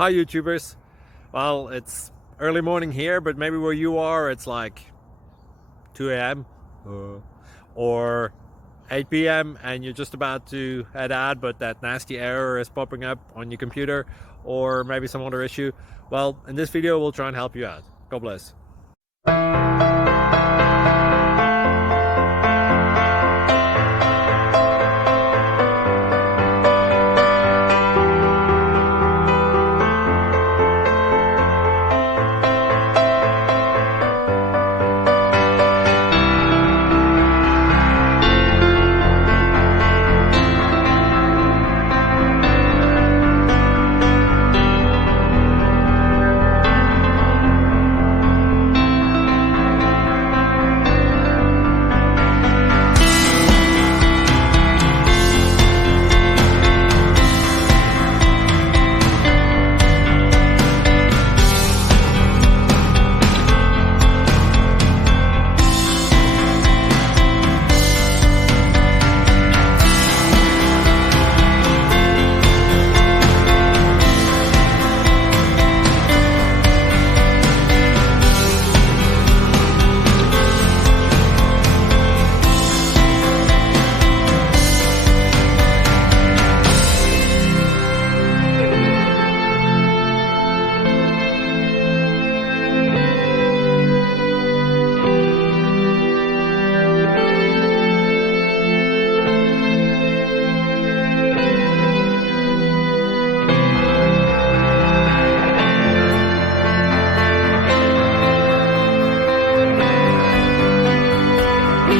Hi YouTubers. Well, it's early morning here, but maybe where you are it's like 2 a.m. or 8 p.m. and you're just about to head out, but that nasty error is popping up on your computer, or maybe some other issue. Well, in this video we'll try and help you out. God bless.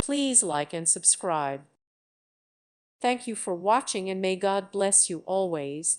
Please like and subscribe. Thank you for watching, and may God bless you always.